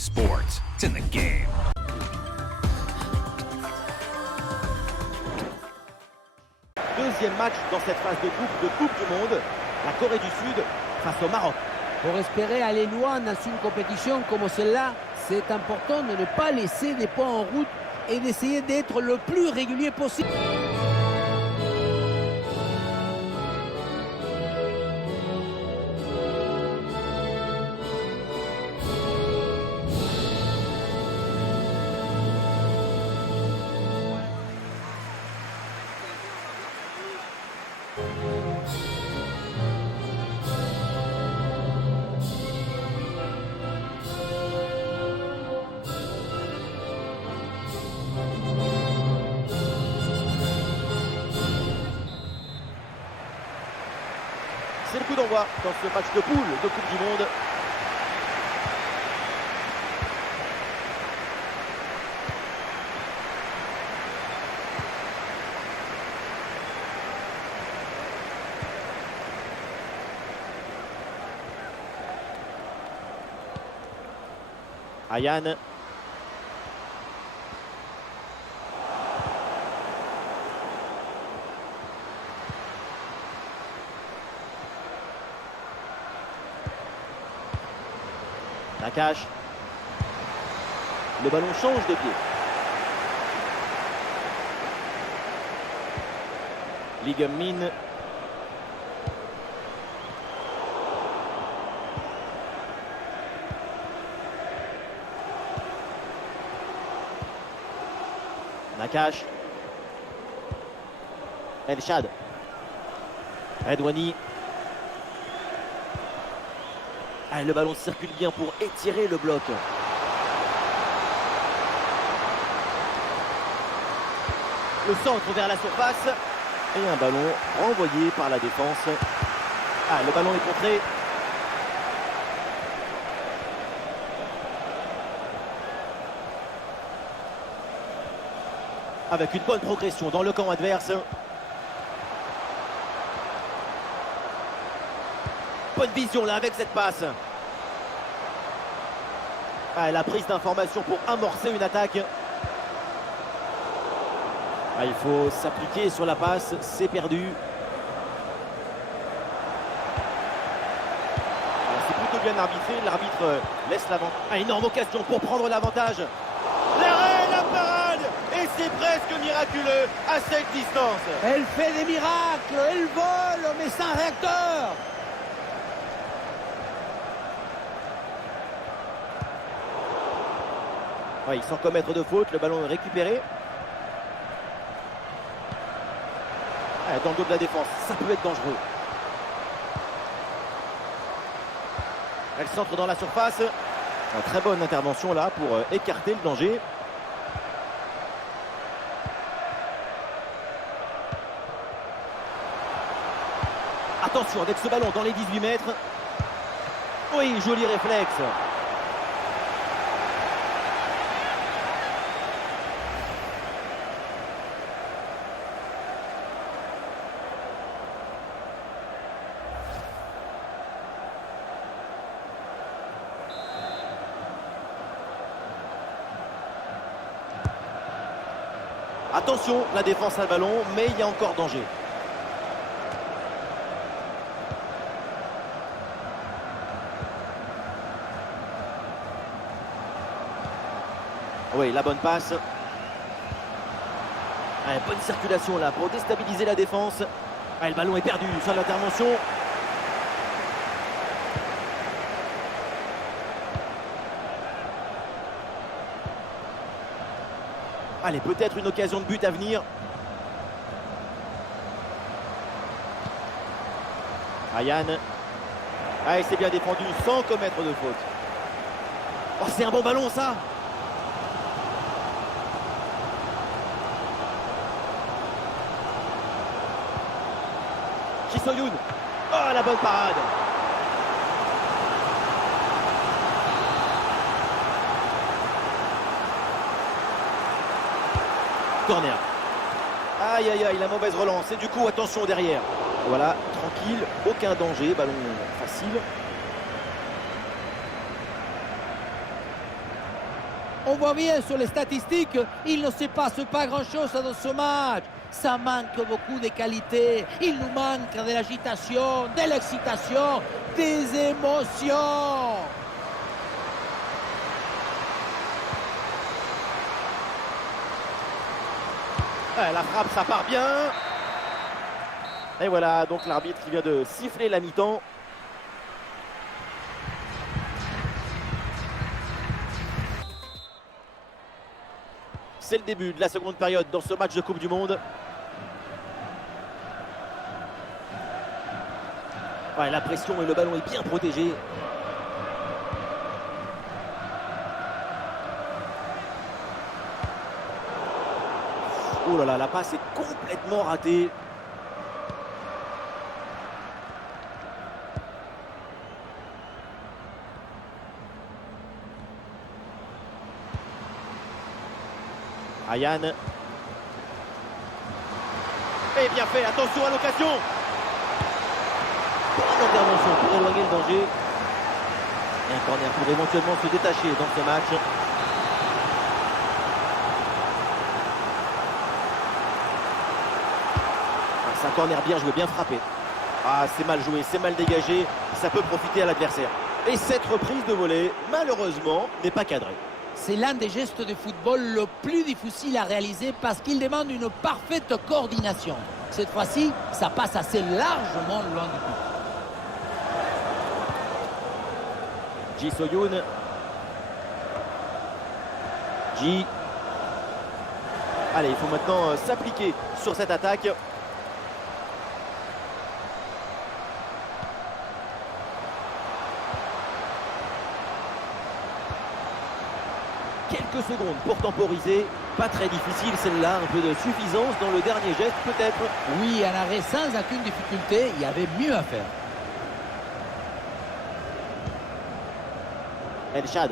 sports. It's in the game. Deuxième match dans cette phase de groupe de Coupe du Monde. La Corée du Sud face au Maroc. Pour espérer aller loin dans une compétition comme celle-là, c'est important de ne pas laisser des points en route et d'essayer d'être le plus régulier possible. C'est le coup d'envoi dans ce match de poule de Coupe du Monde. Ayane. Nakache. Le ballon change de pied. Lee Min. Nakache. El Shad. Redouani. Ah, le ballon circule bien pour étirer le bloc. Le centre vers la surface. Et un ballon renvoyé par la défense. Ah, le ballon est contré. Avec une bonne progression dans le camp adverse. Bonne vision là avec cette passe. Ah, la prise d'information pour amorcer une attaque. Ah, il faut s'appliquer sur la passe, c'est perdu. Ah, c'est plutôt bien arbitré, l'arbitre laisse l'avantage. Ah, énorme occasion pour prendre l'avantage. L'arrêt, la parade. Et c'est presque miraculeux à cette distance. Elle fait des miracles, elle vole, mais sans réacteur. Ouais, sans commettre de faute, le ballon est récupéré. Dans le dos de la défense, ça peut être dangereux. Elle centre dans la surface. Une très bonne intervention là pour écarter le danger. Attention avec ce ballon dans les 18 mètres. Oui, joli réflexe. Attention, la défense a le ballon, mais il y a encore danger. Oui, la bonne passe. Ah, bonne circulation là pour déstabiliser la défense. Ah, le ballon est perdu sur l'intervention. Allez, peut-être une occasion de but à venir. Ayane. Ah, et c'est bien défendu sans commettre de faute. Oh, c'est un bon ballon ça. Chisoyoun. Oh, la bonne parade. Corner. Aïe aïe aïe, la mauvaise relance. Et du coup, attention derrière. Voilà, tranquille, aucun danger, ballon facile. On voit bien sur les statistiques, il ne se passe pas grand-chose dans ce match. Ça manque beaucoup de qualité. Il nous manque de l'agitation, de l'excitation, des émotions. La frappe, ça part bien. Et voilà, donc l'arbitre qui vient de siffler la mi-temps. C'est le début de la seconde période dans ce match de Coupe du Monde. Ouais, la pression et le ballon est bien protégé. Oh là là, la passe est complètement ratée. Ayan. Et bien fait, attention à l'occasion. Bonne intervention pour éloigner le danger. Et un corner pour éventuellement se détacher dans ce match. C'est un corner bien joué, bien frappé. Ah, c'est mal joué, c'est mal dégagé. Ça peut profiter à l'adversaire. Et cette reprise de volée, malheureusement, n'est pas cadrée. C'est l'un des gestes de football le plus difficile à réaliser parce qu'il demande une parfaite coordination. Cette fois-ci, ça passe assez largement loin du but. Ji So-yoon. Ji. Allez, il faut maintenant s'appliquer sur cette attaque. Quelques secondes pour temporiser. Pas très difficile celle-là. Un peu de suffisance dans le dernier geste peut-être. Oui, un arrêt sans aucune difficulté. Il y avait mieux à faire. El Shad.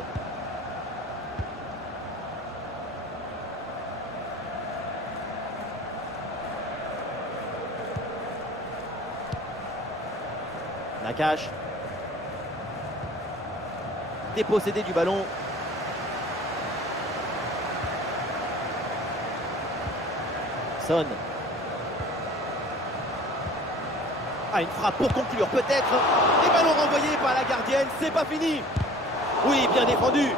Nakash. Dépossédé du ballon. Son. Ah, une frappe pour conclure peut-être. Les ballons renvoyés par la gardienne, c'est pas fini. Oui, bien défendu.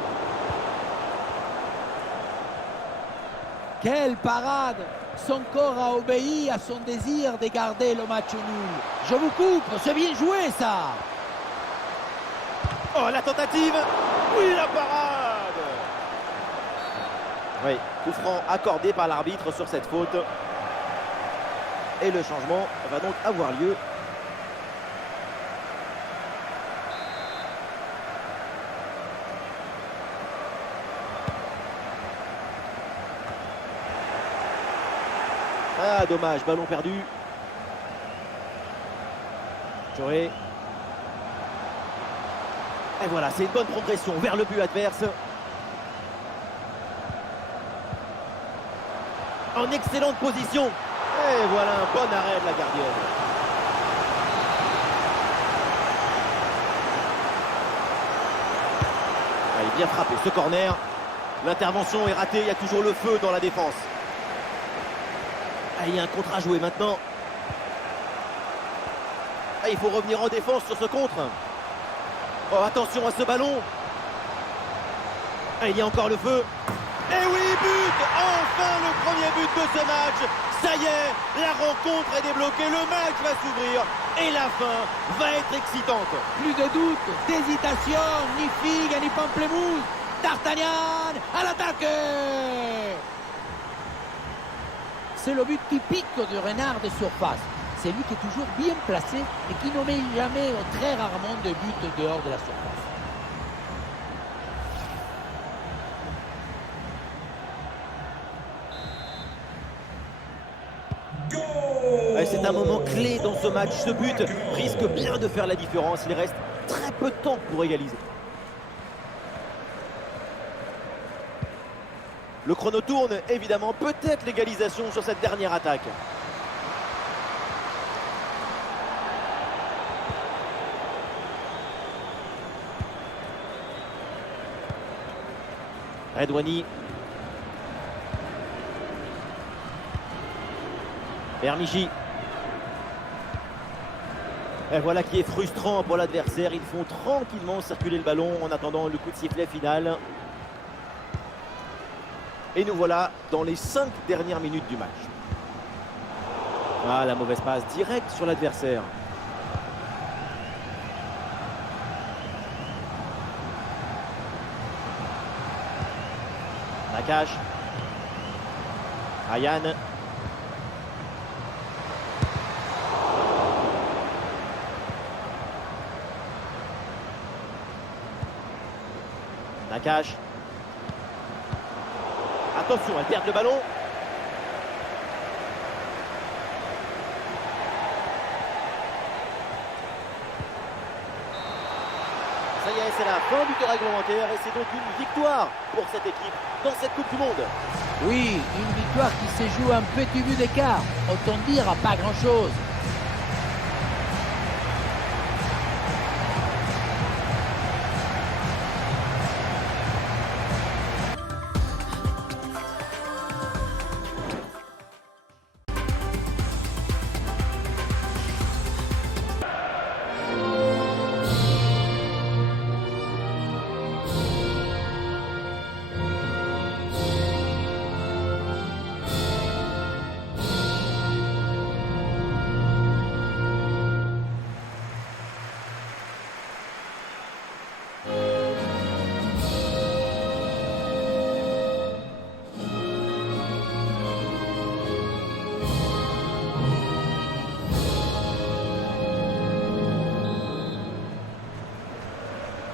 Quelle parade! Son corps a obéi à son désir de garder le match nul. Je vous coupe, c'est bien joué ça! Oh, la tentative. Oui, la parade. Oui, coup franc accordé par l'arbitre sur cette faute. Et le changement va donc avoir lieu. Ah, dommage, ballon perdu. Choré. Et voilà, c'est une bonne progression vers le but adverse. En excellente position. Et voilà un bon arrêt de la gardienne. Ah, il est bien frappé ce corner. L'intervention est ratée, il y a toujours le feu dans la défense. Ah, il y a un contre à jouer maintenant. Ah, il faut revenir en défense sur ce contre. Oh, attention à ce ballon. Ah, il y a encore le feu. Et oui, but! Enfin le premier but de ce match. Ça y est, la rencontre est débloquée, le match va s'ouvrir et la fin va être excitante. Plus de doute, d'hésitation, ni figue ni pamplemousse. D'Artagnan à l'attaque! C'est le but typique du renard de surface. C'est lui qui est toujours bien placé et qui ne met jamais ou très rarement de but dehors de la surface. C'est un moment clé dans ce match. Ce but risque bien de faire la différence. Il reste très peu de temps pour égaliser. Le chrono tourne, évidemment. Peut-être l'égalisation sur cette dernière attaque. Redouani. Bermigi. Et voilà qui est frustrant pour l'adversaire. Ils font tranquillement circuler le ballon en attendant le coup de sifflet final. Et nous voilà dans les 5 dernières minutes du match. Ah, la mauvaise passe directe sur l'adversaire. Nakache. Ayan. Nakache. Attention, elle perd le ballon. Ça y est, c'est la fin du temps réglementaire et c'est donc une victoire pour cette équipe dans cette Coupe du Monde. Oui, une victoire qui se joue à un petit but d'écart. Autant dire à pas grand-chose.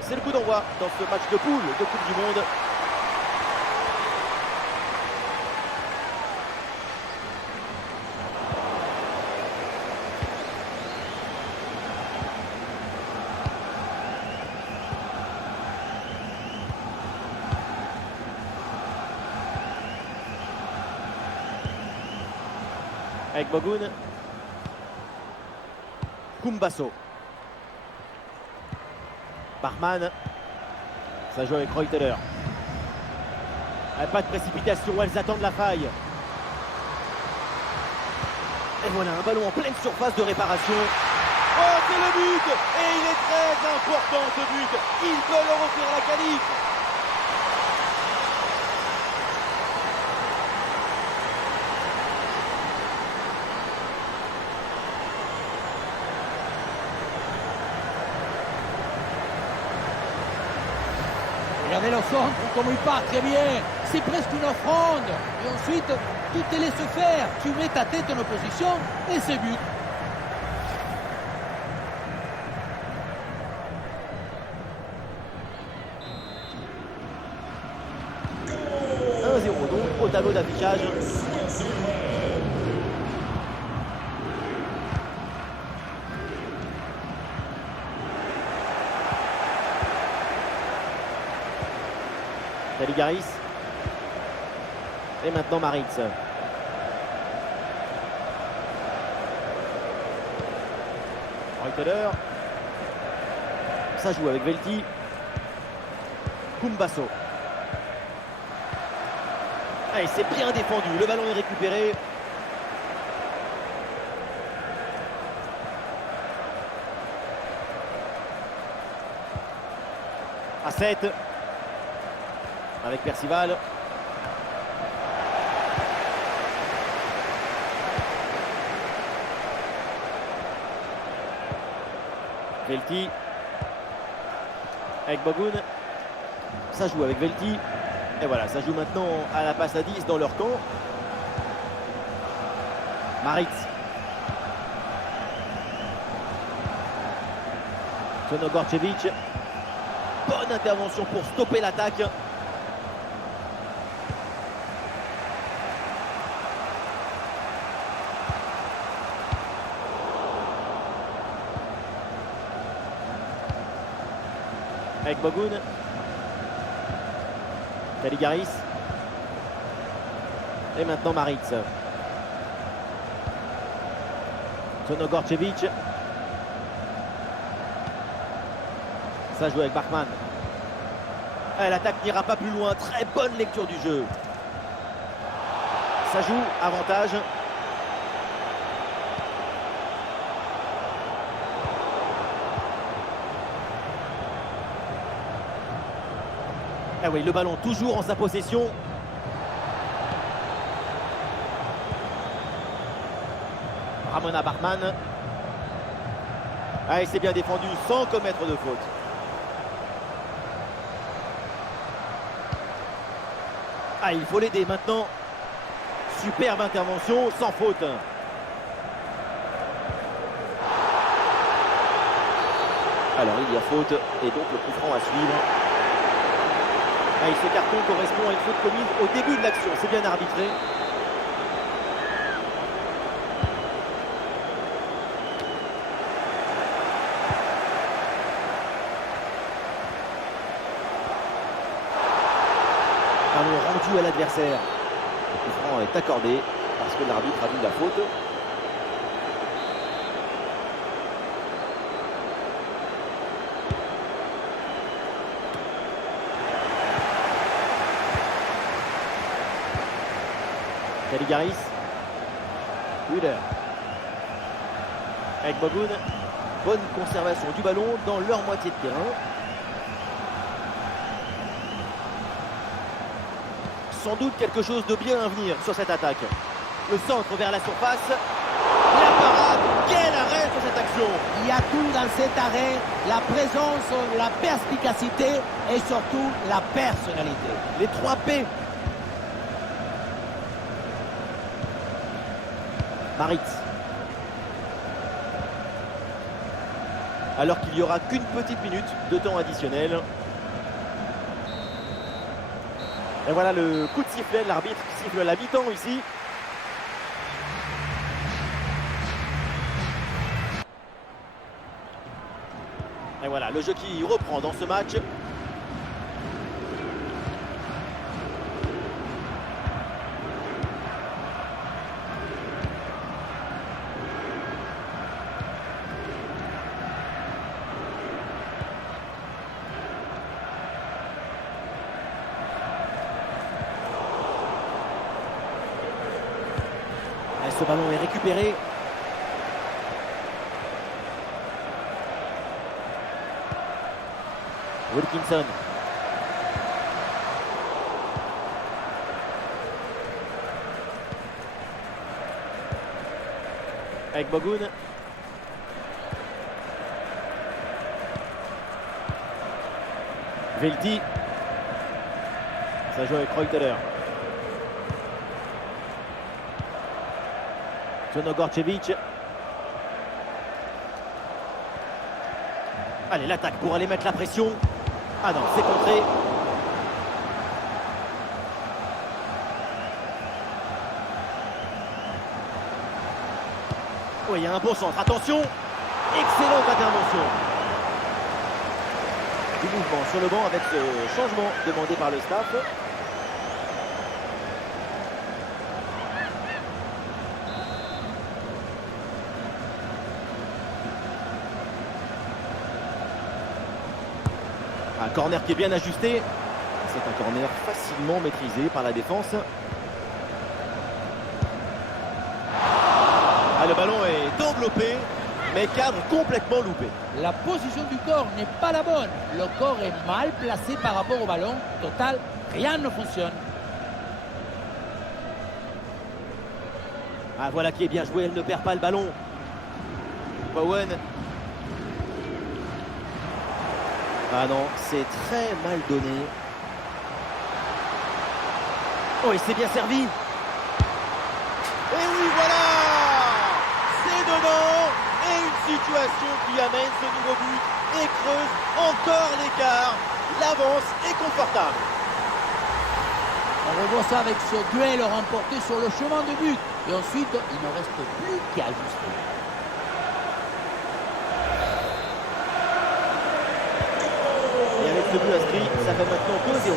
C'est le coup d'envoi dans ce match de poule de Coupe du Monde. Avec Bogoun. Kumbasso. Bachmann. Ça joue avec Reuteler. Pas de précipitation, elles attendent la faille. Et voilà, un ballon en pleine surface de réparation. Oh, c'est le but! Et il est très important ce but. Il peut leur offrir la qualif. Regardez le centre, comme il part très bien. C'est presque une offrande. Et ensuite, tu te laisses faire. Tu mets ta tête en opposition et c'est but. Donc au tableau d'affichage. Caligaris. Et maintenant Maritz. Reuteler. Ça joue avec Velti. Kumbasso. Et c'est bien défendu. Le ballon est récupéré. À 7. Avec Percival. Velti. Avec Bogoun. Ça joue avec Velti. Et voilà, ça joue maintenant à la passe à 10 dans leur camp. Maritz. Sonogorcevic. Bonne intervention pour stopper l'attaque. Avec Bogoun. Caligaris. Et maintenant Maritz. Sonogorcevic. Ça joue avec Bachmann. L'attaque n'ira pas plus loin. Très bonne lecture du jeu. Ça joue, avantage. Ah oui, le ballon toujours en sa possession. Ramona Bachmann. Ah, il s'est bien défendu sans commettre de faute. Ah, il faut l'aider maintenant. Superbe intervention, sans faute. Alors, il y a faute et donc le coup franc à suivre. Ah, ce carton correspond à une faute commise au début de l'action. C'est bien arbitré. Ballon rendu à l'adversaire. Le coup franc est accordé parce que l'arbitre a vu la faute. Caligaris. Wheeler. Avec Bogoun. Bonne conservation du ballon dans leur moitié de terrain. Sans doute quelque chose de bien à venir sur cette attaque. Le centre vers la surface. La parade. Quel arrêt sur cette action. Il y a tout dans cet arrêt, la présence, la perspicacité et surtout la personnalité. Les 3 P. Maritz. Alors qu'il n'y aura qu'une petite minute de temps additionnel. Et voilà le coup de sifflet, l'arbitre qui siffle la mi-temps ici. Et voilà le jeu qui reprend dans ce match. Ce ballon est récupéré. Wilkinson. Avec Bogoun. Velti. Ça joue avec Reuteler. Gorcevic. Allez, l'attaque pour aller mettre la pression. Ah non, c'est contré. Oui, il y a un bon centre. Attention. Excellente intervention. Du mouvement sur le banc avec ce changement demandé par le staff. Un corner qui est bien ajusté. C'est un corner facilement maîtrisé par la défense. Ah, le ballon est enveloppé, mais cadre complètement loupé. La position du corps n'est pas la bonne. Le corps est mal placé par rapport au ballon. Total, rien ne fonctionne. Ah, voilà qui est bien joué, elle ne perd pas le ballon. Bowen. Ah non, c'est très mal donné. Oh, il s'est bien servi. Et oui, voilà. C'est dedans. Et une situation qui amène ce nouveau but et creuse encore l'écart. L'avance est confortable. On revoit ça avec ce duel remporté sur le chemin de but. Et ensuite, il ne reste plus qu'à ajuster. Ce but inscrit, ça fait maintenant 2-0.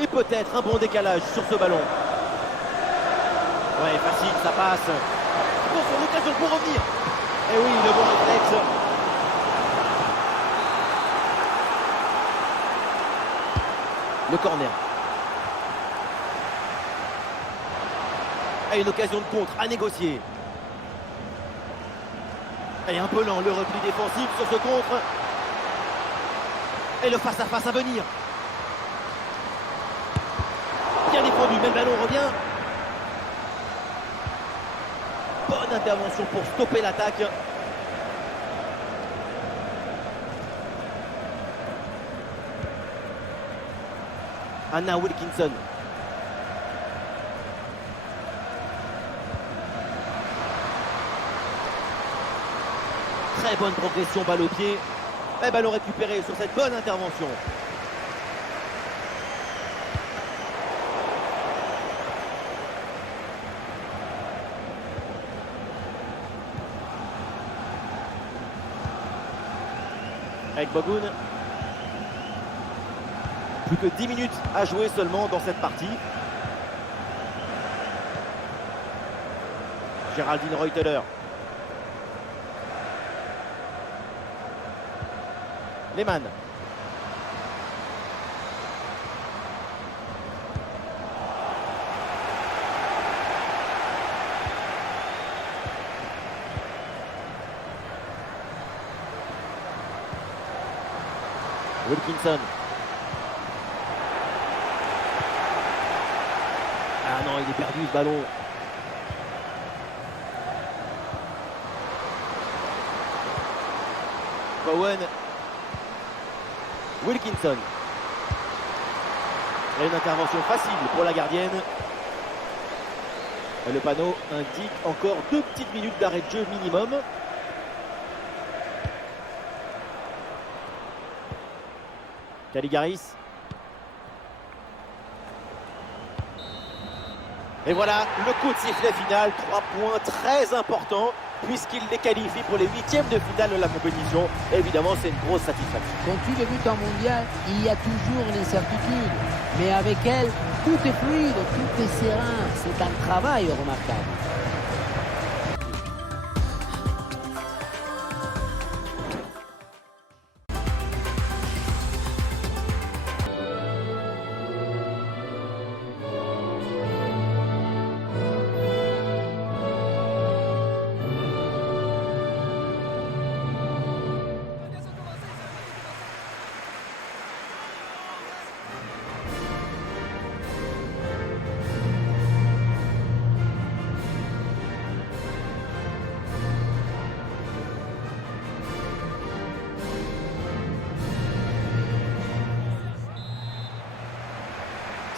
Et peut-être un bon décalage sur ce ballon. Ouais, facile, ça passe. Pour son occasion pour revenir. Et oui, le bon réflexe. Le corner. Et une occasion de contre à négocier. Et un peu lent le repli défensif sur ce contre. Et le face-à-face à venir. Bien défendu, même ballon revient. Bonne intervention pour stopper l'attaque. Anna Wilkinson. Très bonne progression, balle au pied. Et ballon récupéré sur cette bonne intervention. Avec Bogun. Plus que 10 minutes à jouer seulement dans cette partie. Géraldine Reuteler. Lehmann. Wilkinson. Ah non, il est perdu ce ballon. Bowen. Wilkinson. Et une intervention facile pour la gardienne. Et le panneau indique encore 2 petites minutes d'arrêt de jeu minimum. Caligaris. Et voilà le coup de sifflet final. 3 points très importants puisqu'il les qualifie pour les 8e de finale de la compétition. Et évidemment, c'est une grosse satisfaction. Quand tu débutes en mondial, il y a toujours l'incertitude. Mais avec elle, tout est fluide, tout est serein. C'est un travail remarquable.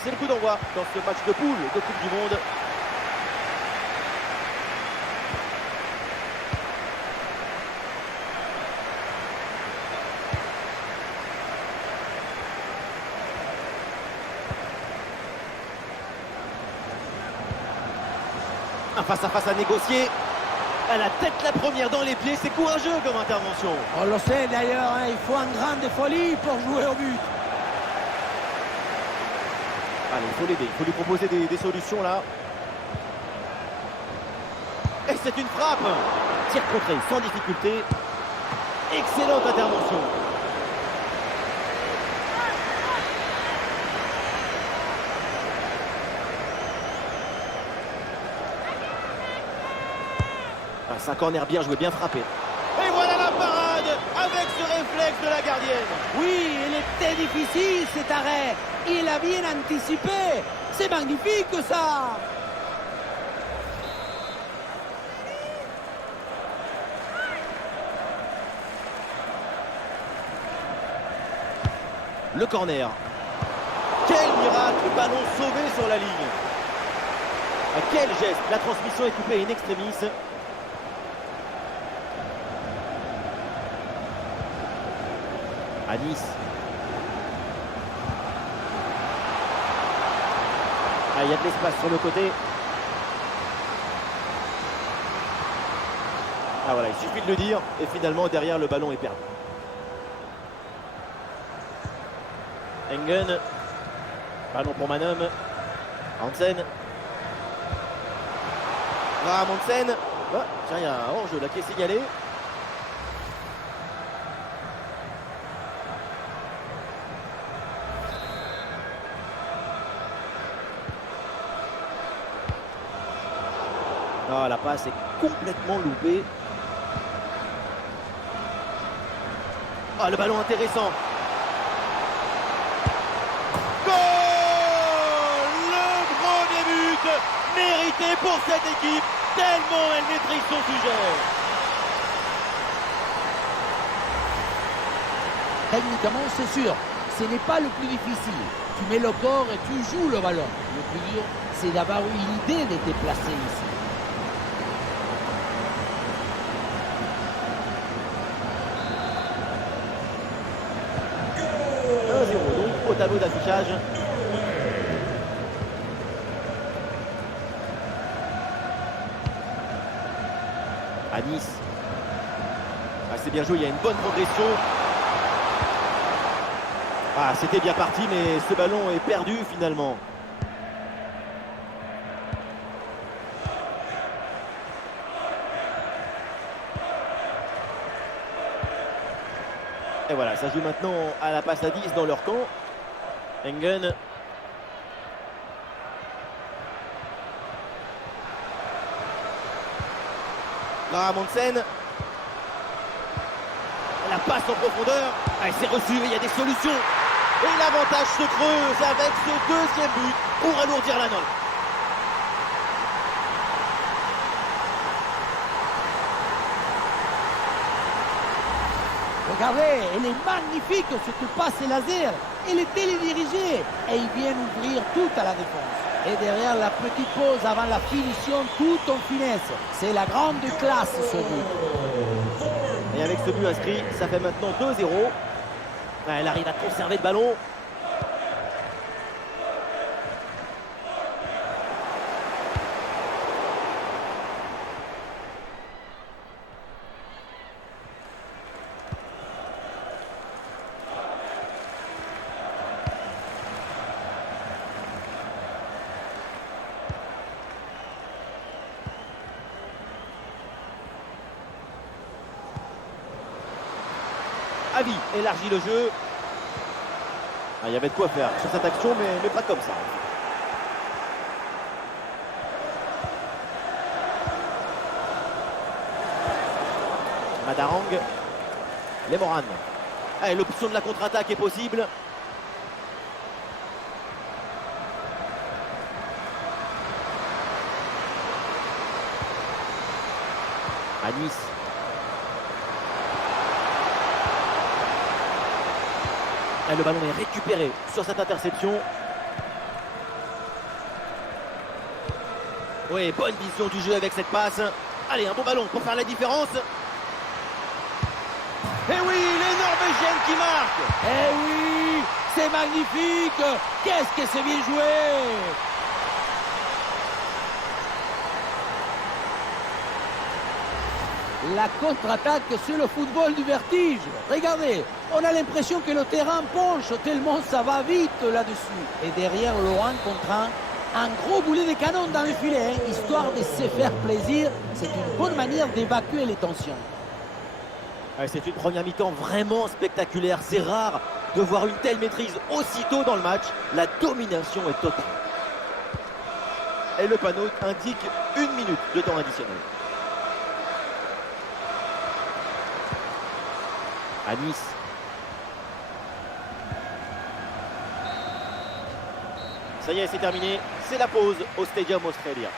C'est le coup d'envoi dans ce match de poule de Coupe du Monde. Un face-à-face à négocier. À la tête la première dans les pieds, c'est courageux comme intervention. On le sait d'ailleurs, hein, il faut un grain de folie pour jouer au but. Allez, il faut l'aider, il faut lui proposer des solutions là. Et c'est une frappe. Tir contré sans difficulté. Excellente intervention. C'est un corner bien joué, bien frappé. Et voilà la parade avec ce réflexe de la gardienne. Oui, il était difficile cet arrêt. Il a bien anticipé. C'est magnifique ça. Le corner. Quel miracle, ballon sauvé sur la ligne. Quel geste, la transmission est coupée in extremis. À Nice. Ah, il y a de l'espace sur le côté. Ah voilà, il suffit de le dire. Et finalement, derrière, le ballon est perdu. Engen. Ballon pour Manum. Hansen. Amundsen. Ah, tiens, il y a un hors-jeu là qui est signalé. Ah, la passe est complètement loupée. Ah, le ballon intéressant. Goal! Le premier but mérité pour cette équipe, tellement elle maîtrise son sujet. Techniquement, c'est sûr, ce n'est pas le plus difficile. Tu mets le corps et tu joues le ballon. Le plus dur, c'est d'avoir eu l'idée de te placer ici. Donc au tableau d'affichage. À Nice. Ah, c'est bien joué, il y a une bonne progression. Ah, c'était bien parti, mais ce ballon est perdu finalement. Et voilà, ça joue maintenant à la passe à 10 dans leur camp. Engen. Amundsen. La passe en profondeur. Ah, c'est reçu, il y a des solutions. Et l'avantage se creuse avec ce deuxième but pour alourdir la note. Regardez, elle est magnifique cette passe laser. Elle est télédirigée et il vient ouvrir tout à la défense. Et derrière la petite pause avant la finition, tout en finesse. C'est la grande classe ce but. Et avec ce but inscrit, ça fait maintenant 2-0. Elle arrive à conserver le ballon. Avi élargit le jeu. Ah, il y avait de quoi faire sur cette action, mais pas comme ça. Madarang. Lemoran. Ah, l'option de la contre-attaque est possible. À Nice. Et le ballon est récupéré sur cette interception. Oui, bonne vision du jeu avec cette passe. Allez, un bon ballon pour faire la différence. Et oui, les Norvégiennes qui marquent. Eh oui, c'est magnifique. Qu'est-ce que c'est bien joué. La contre-attaque, c'est le football du vertige. Regardez, on a l'impression que le terrain penche tellement ça va vite là-dessus. Et derrière Laurent contre un gros boulet de canon dans le filet, histoire de se faire plaisir. C'est une bonne manière d'évacuer les tensions. C'est une première mi-temps vraiment spectaculaire. C'est rare de voir une telle maîtrise aussitôt dans le match. La domination est totale. Et le panneau indique 1 minute de temps additionnel. À Nice. Ça y est, c'est terminé. C'est la pause au Stadium Australia.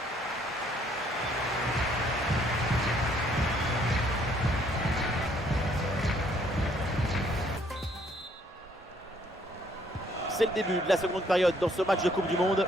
C'est le début de la seconde période dans ce match de Coupe du Monde.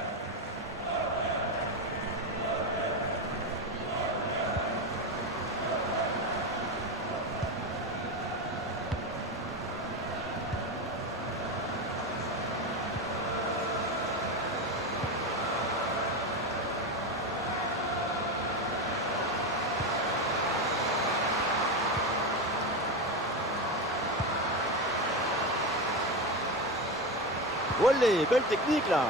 Olé, belle technique là.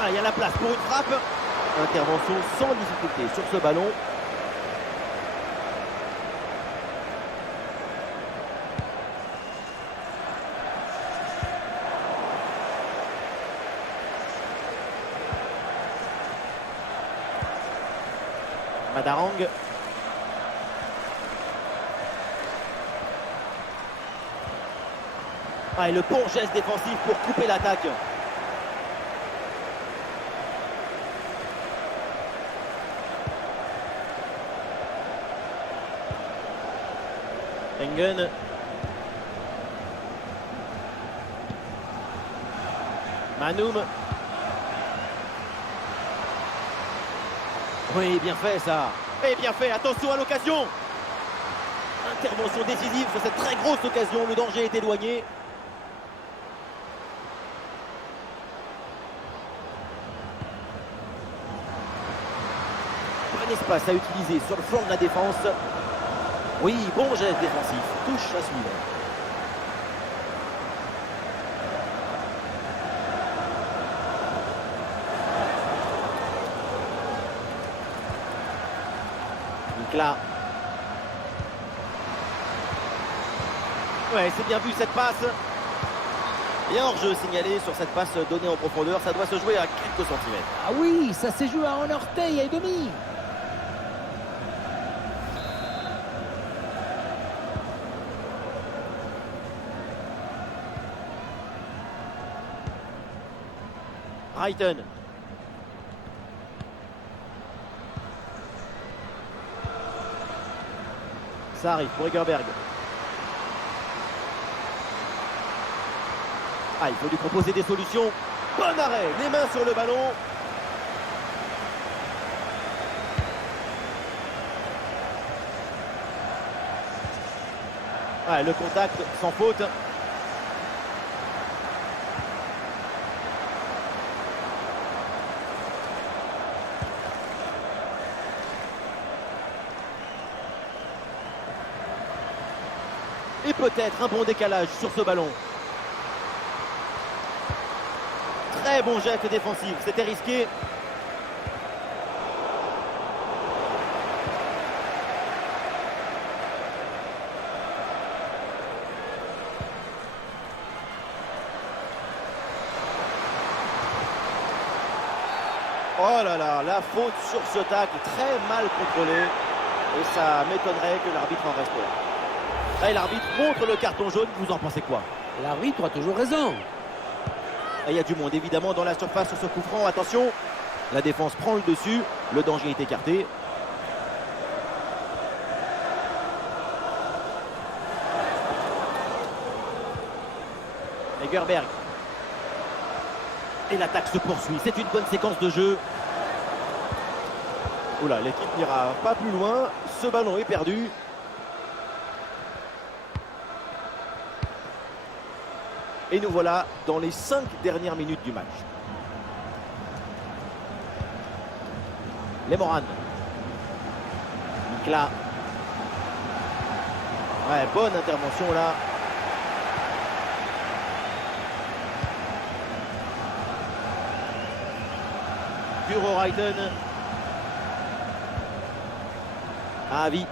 Ah, il y a la place pour une frappe. Intervention sans difficulté sur ce ballon. Madarang. Ah, et le bon geste défensif pour couper l'attaque. Engen. Manoum. Oui, bien fait ça. Et bien fait, attention à l'occasion. Intervention décisive sur cette très grosse occasion. Le danger est éloigné. Un espace à utiliser sur le flanc de la défense. Oui, bon geste défensif. Touche à suivre. Là. Ouais, c'est bien vu cette passe. Et hors-jeu signalé sur cette passe donnée en profondeur. Ça doit se jouer à quelques centimètres. Ah oui, ça s'est joué à un orteil et demi. Brighton. Ça arrive pour Egerberg. Ah, il faut lui proposer des solutions. Bon arrêt, les mains sur le ballon. Ah, le contact sans faute. Et peut-être un bon décalage sur ce ballon. Très bon geste défensif, c'était risqué. Oh là là, la faute sur ce tacle, très mal contrôlé. Et ça m'étonnerait que l'arbitre en reste là. Et l'arbitre montre le carton jaune, vous en pensez quoi? L'arbitre a toujours raison. Et il y a du monde évidemment dans la surface sur ce coup franc, attention. La défense prend le dessus, le danger est écarté. Egerberg. Et l'attaque se poursuit, c'est une bonne séquence de jeu. Oula, l'équipe n'ira pas plus loin, ce ballon est perdu. Et nous voilà dans les 5 dernières minutes du match. Les Moran. Nikla. Ouais, bonne intervention là. Bureau Raiden. Avi.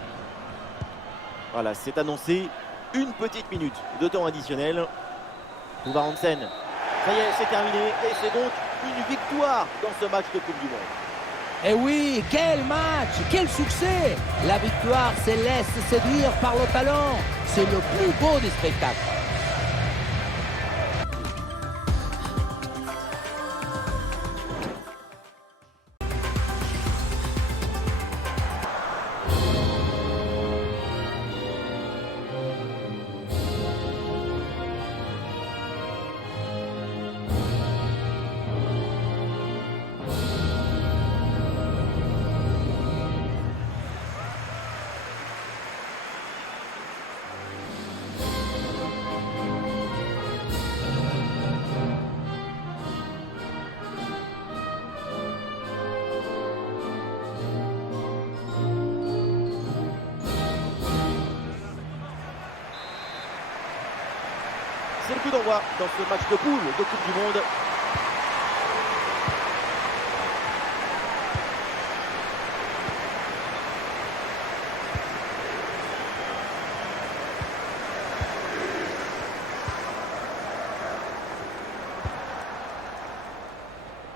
Voilà, c'est annoncé. Une petite minute de temps additionnel. Tuva Hansen. Ça y est, c'est terminé. Et c'est donc une victoire dans ce match de Coupe du Monde. Et oui, quel match, quel succès! La victoire se laisse séduire par le talent. C'est le plus beau des spectacles. C'est le coup d'envoi dans ce match de poule de Coupe du Monde.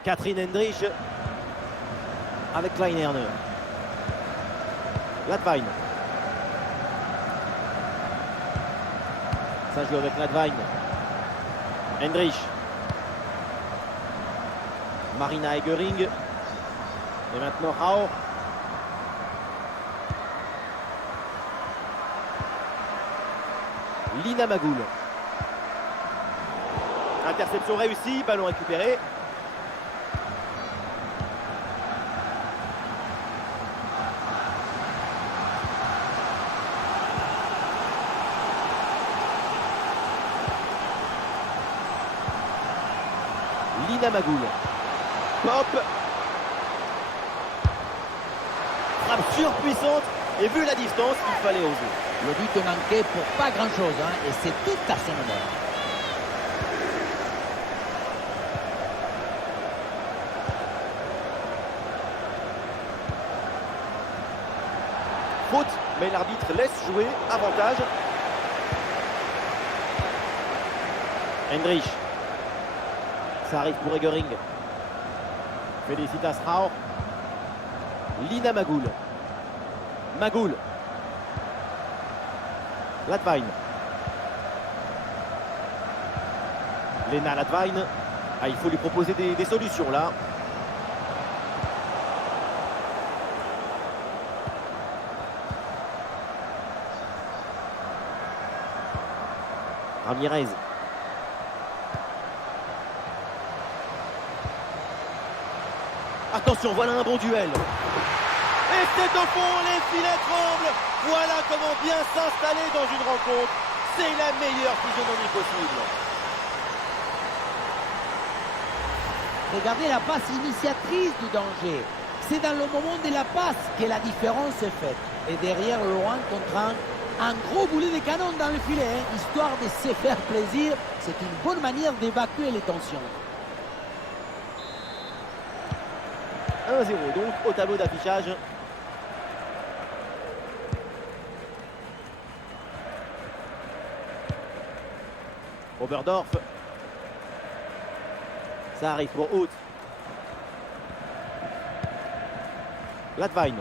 Catherine Hendrich avec Kleinerner. Ladvine. Ça joue avec Ladvine. Hendrich. Marina Egering. Et maintenant Rao. Lina Magoul. Interception réussie, ballon récupéré. Lina Magoul. Pop. Frappe surpuissante. Et vu la distance, il fallait oser. Le but manquait pour pas grand-chose, hein, et c'est tout à son honneur. Faute, mais l'arbitre laisse jouer. Avantage. Hendrich. Ça arrive pour Egering. Felicitas Rao. Lina Magoul. Magoul. Ladvine. Lena Ladvine. Ah, il faut lui proposer des solutions là. Ramirez. Attention, voilà un bon duel. Et c'est au fond, les filets tremblent. Voilà comment bien s'installer dans une rencontre. C'est la meilleure physionomie possible. Regardez la passe initiatrice du danger. C'est dans le moment de la passe que la différence est faite. Et derrière, Laurent contre un gros boulet de canon dans le filet, hein, histoire de se faire plaisir. C'est une bonne manière d'évacuer les tensions. 1-0 donc au tableau d'affichage. Oberdorf. Ça arrive pour Haute. Ladvine.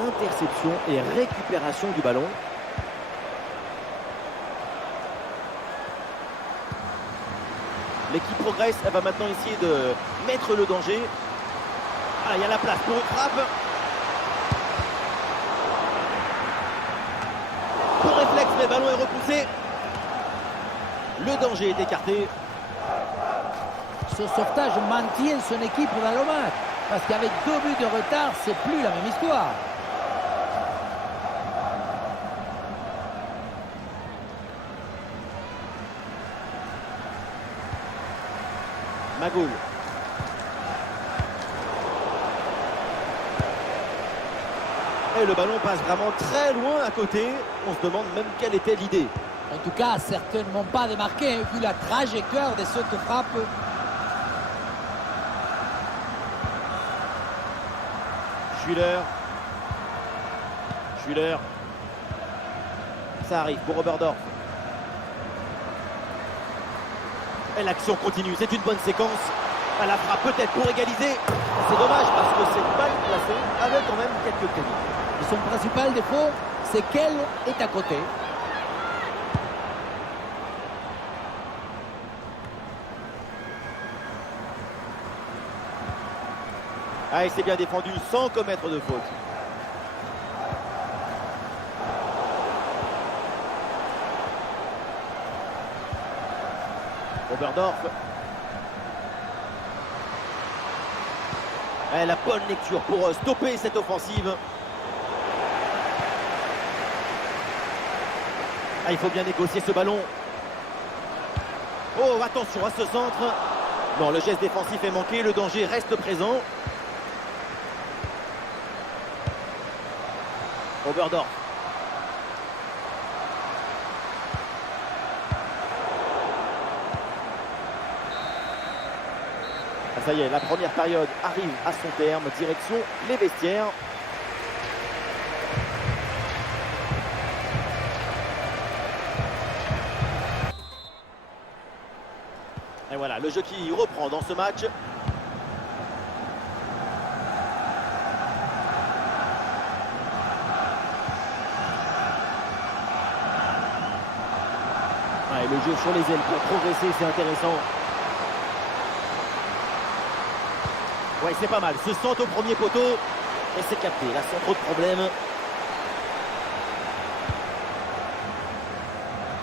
Interception et récupération du ballon. L'équipe progresse, elle va maintenant essayer de mettre le danger. Ah, il y a la place pour une frappe. Bon réflexe, mais le ballon est repoussé. Le danger est écarté. Ce sauvetage maintient son équipe dans le match. Parce qu'avec 2 buts de retard, c'est plus la même histoire. Magoul. Et le ballon passe vraiment très loin à côté. On se demande même quelle était l'idée. En tout cas, certainement pas démarqué, hein, vu la trajectoire de cette frappe. Schüller. Schüller. Ça arrive pour Oberdorf. Et l'action continue, c'est une bonne séquence. Elle la frappe peut-être pour égaliser. C'est dommage parce que c'est mal placé, avec quand même quelques crédits. Et son principal défaut, c'est qu'elle est à côté. Ah, et c'est bien défendu sans commettre de faute. Oberdorf. Et la bonne lecture pour stopper cette offensive. Ah, il faut bien négocier ce ballon. Oh, attention à ce centre. Non, le geste défensif est manqué, le danger reste présent. Oberdorf. Ah, ça y est, la première période arrive à son terme, direction les vestiaires. Et voilà, le jeu qui reprend dans ce match. Et le jeu sur les ailes pour progresser, c'est intéressant. Ouais, c'est pas mal. Se centre au premier poteau. Et c'est capté, là sans trop de problèmes.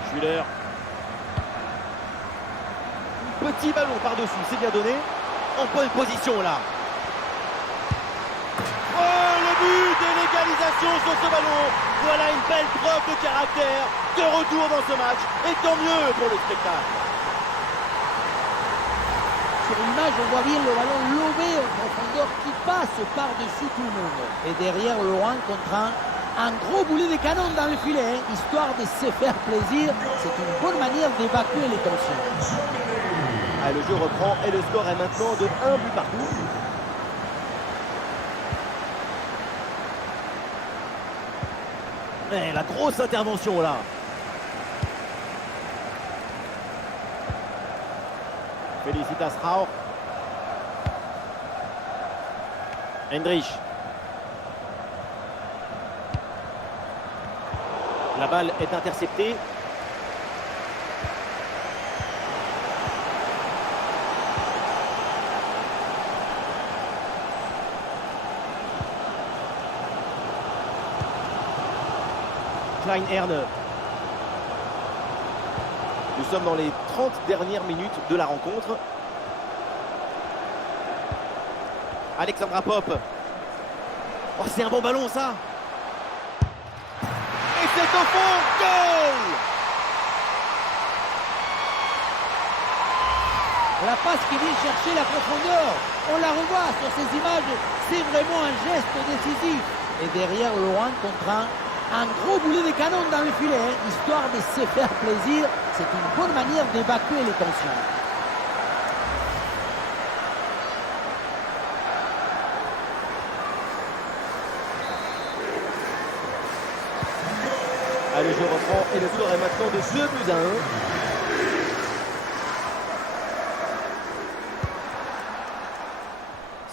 Schüller. Petit ballon par-dessus, c'est bien donné. En bonne position là. Oh, le but et l'égalisation sur ce ballon. Voilà une belle preuve de caractère. De retour dans ce match. Et tant mieux pour le spectacle. Sur l'image, on voit bien le ballon lobé en profondeur qui passe par-dessus tout le monde. Et derrière, Laurent contraint un gros boulet de canon dans le filet, histoire de se faire plaisir. C'est une bonne manière d'évacuer les tensions. Ah, le jeu reprend et le score est maintenant de 1 but partout. Et la grosse intervention là. Felicitas Rauch. Hendrich. La balle est interceptée. Klein Herne. Nous sommes dans les 30 dernières minutes de la rencontre. Alexandra Popp. Oh, c'est un bon ballon ça. Et c'est au fond. Goal. La passe qui vient chercher la profondeur. On la revoit sur ces images. C'est vraiment un geste décisif. Et derrière, Laurent contraint un gros boulet de canon dans le filet, histoire de se faire plaisir. C'est une bonne manière d'évacuer les tensions. Allez, je reprends et le score est maintenant de 2 buts à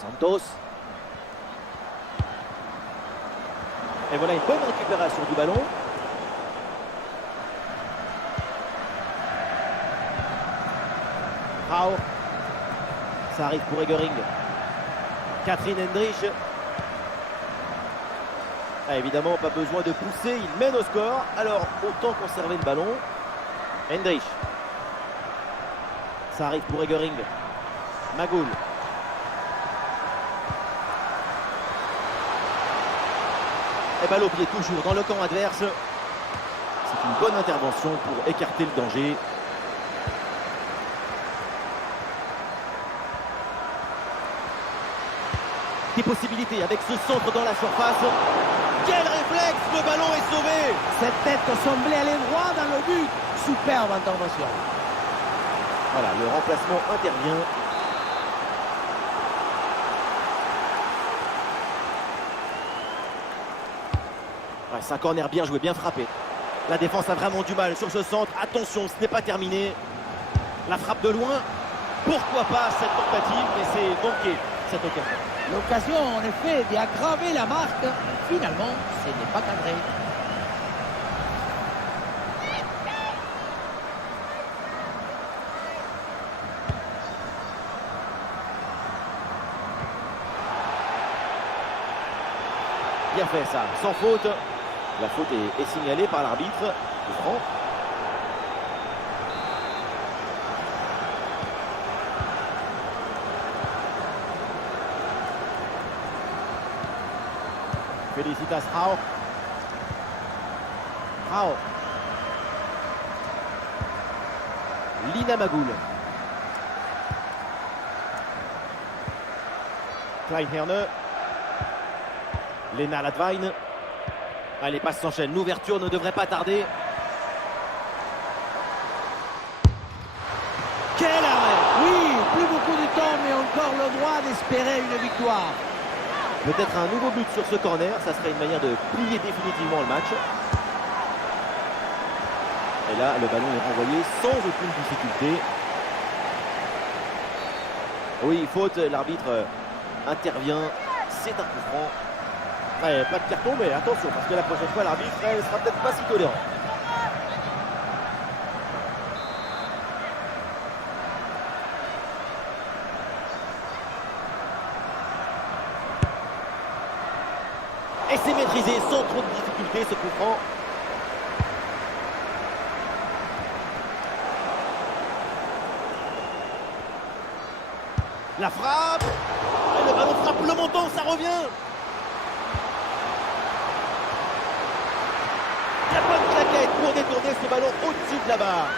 1. Santos. Et voilà une bonne récupération du ballon. Rau. Ça arrive pour Eggering. Catherine Hendrich. Ah, évidemment, pas besoin de pousser. Il mène au score. Alors, autant conserver le ballon. Hendrich. Ça arrive pour Eggering. Magoul. Et balle au pied toujours dans le camp adverse. C'est une bonne intervention pour écarter le danger. Des possibilités avec ce centre dans la surface. Quel réflexe, le ballon est sauvé. Cette tête semblait aller droit dans le but. Superbe intervention. Voilà, le remplacement intervient. Ouais, c'est un corner bien joué, bien frappé. La défense a vraiment du mal sur ce centre. Attention, ce n'est pas terminé. La frappe de loin. Pourquoi pas cette tentative, mais c'est manqué cette occasion. L'occasion, en effet, d'aggraver la marque. Finalement, ce n'est pas cadré. Bien fait ça, sans faute. La faute est signalée par l'arbitre. Coup franc. Felicitas Rauch. Rauch. Lina Magoul. Klein Herne. Lena Ladwein. Allez, passe s'enchaîne. L'ouverture ne devrait pas tarder. Quel arrêt! Oui, plus beaucoup de temps, mais encore le droit d'espérer une victoire. Peut-être un nouveau but sur ce corner. Ça serait une manière de plier définitivement le match. Et là, le ballon est renvoyé sans aucune difficulté. Oui, faute, l'arbitre intervient, c'est un coup franc. Ouais, pas de carton, mais attention, parce que la prochaine fois, l'arbitre, elle sera peut-être pas si tolérant. Et c'est maîtrisé sans trop de difficulté, ce coup franc. La frappe. Et le ballon frappe le montant, ça revient. La bonne claquette pour détourner ce ballon au-dessus de la barre.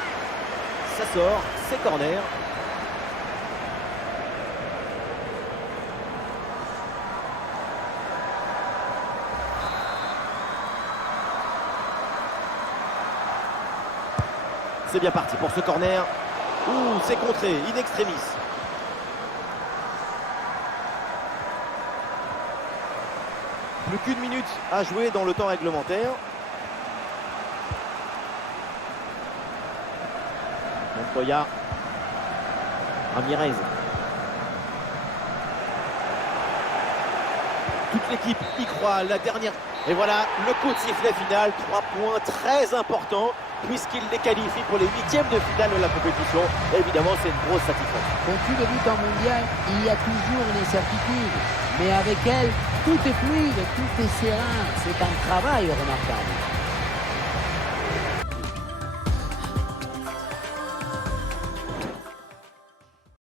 Ça sort, c'est corner. C'est bien parti pour ce corner. Ouh, c'est contré, in extremis. Plus qu'une minute à jouer dans le temps réglementaire. Montoya. Ramirez. Toute l'équipe y croit. La dernière. Et voilà, le coup de sifflet final. 3 points très importants puisqu'il les qualifie pour les huitièmes de finale de la compétition. Et évidemment, c'est une grosse satisfaction. Quand tu débutes en mondial, il y a toujours une incertitude. Mais avec elle, tout est fluide, tout est serein. C'est un travail remarquable.